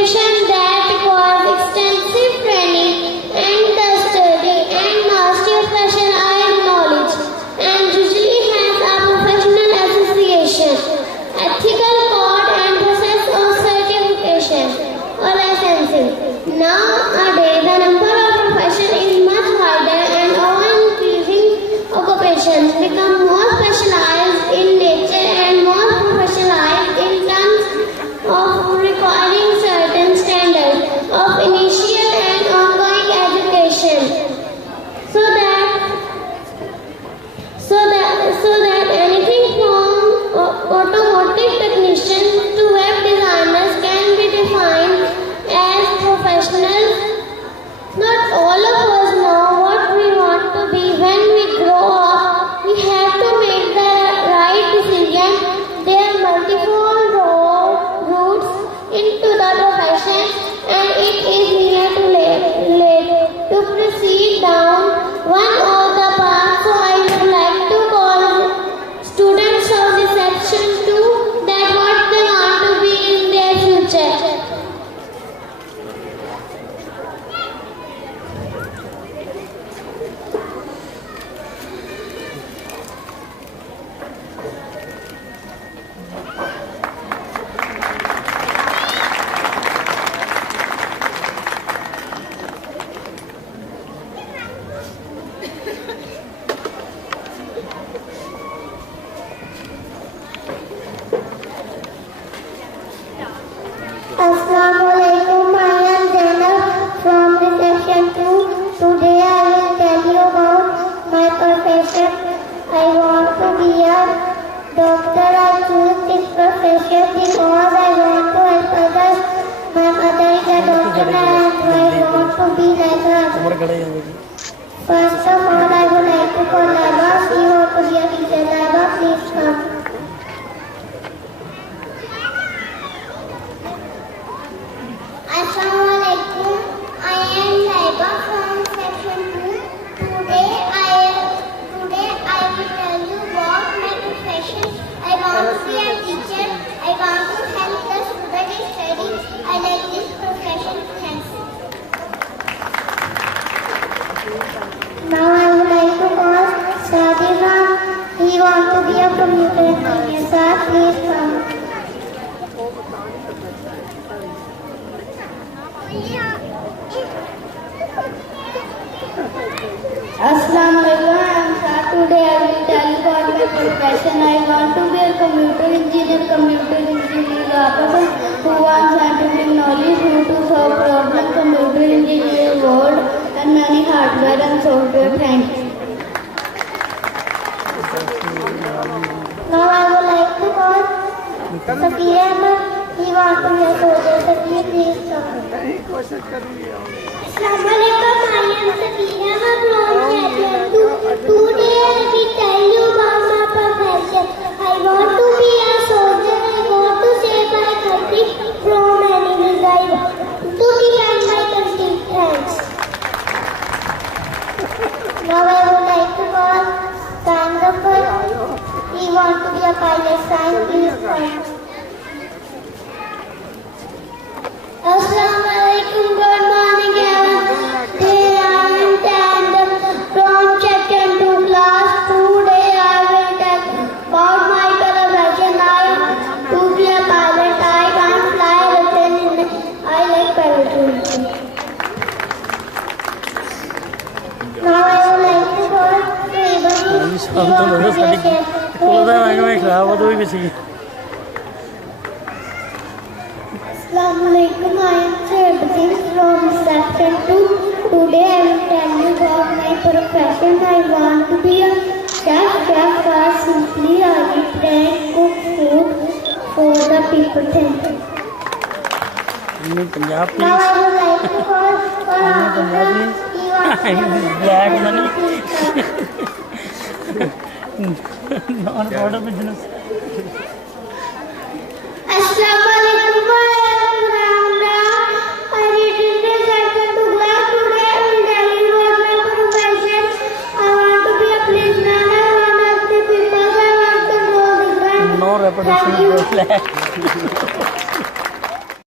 profession that requires extensive training and the study and mastery of specialized knowledge and usually has a professional association, ethical code and process of certification or licensing. Nowadays, the number of professions is much wider and all increasing occupations become more specialized in nature and more professionalized in terms of requiring certain standards of initial and ongoing education so that anything from automotive technician to web designers can be defined as professionals. Not all of us know what we want to be when we grow up. We have to make the right decision. There are multiple routes into the profession and it is near too late to proceed down one of the paths. So I would like to call students of this section to that what they want to be in their future. Assalamualaikum, I am Zainab from the section 2. Today I will tell you about my profession. I want to be a doctor. I choose this profession because I want to help others. My mother is a doctor and I want to be like her. First of all, I would like to call Laiba. She wants to be a teacher. Laiba, please come. Assalamualaikum, I am Laiba from section 2. Today I will tell you about my profession. I want to be a teacher. I want to help the students study. I like this profession. Thanks. Now I would like to call Sadira. He wants to be a computer engineer. Sir, please come. Assalamualaikum, I am Shah. Today I will tell you about my profession. I want to be a computer engineer. Computer engineer is a person who wants scientific knowledge, who to solve problems. Computer engineer world and many hardware and software. Thanks. Now I would like to call Safiya Ahmed. He wants to be a soldier. Safiya, please come. Assalamualaikum, I am Safiya Ahmed from section 2. Today I will tell you about my profession. I want to be a soldier. I want to save my country from enemies. I want to defend my country. Thanks. Now I would like to call Sangapur. He wants to be a pilot. Science. Assalamualaikum, good morning everyone. Today I am Tandem from section 2 class. Today I will tell about my profession. I want to be a pilot. I can't fly airplane. I like piloting. Now I would like to call Assalamualaikum, I am Shabazin from section 2. Today I will tell you about my profession. I want to be a chef. Chef or simply I will train cook food for the people. Thank you. Now I would like to call Assalamualaikum, I read in the section 2 class. Today I will tell you about my profession. I want to be a policeman. I want to help the people. I want to know the ground. No repetition.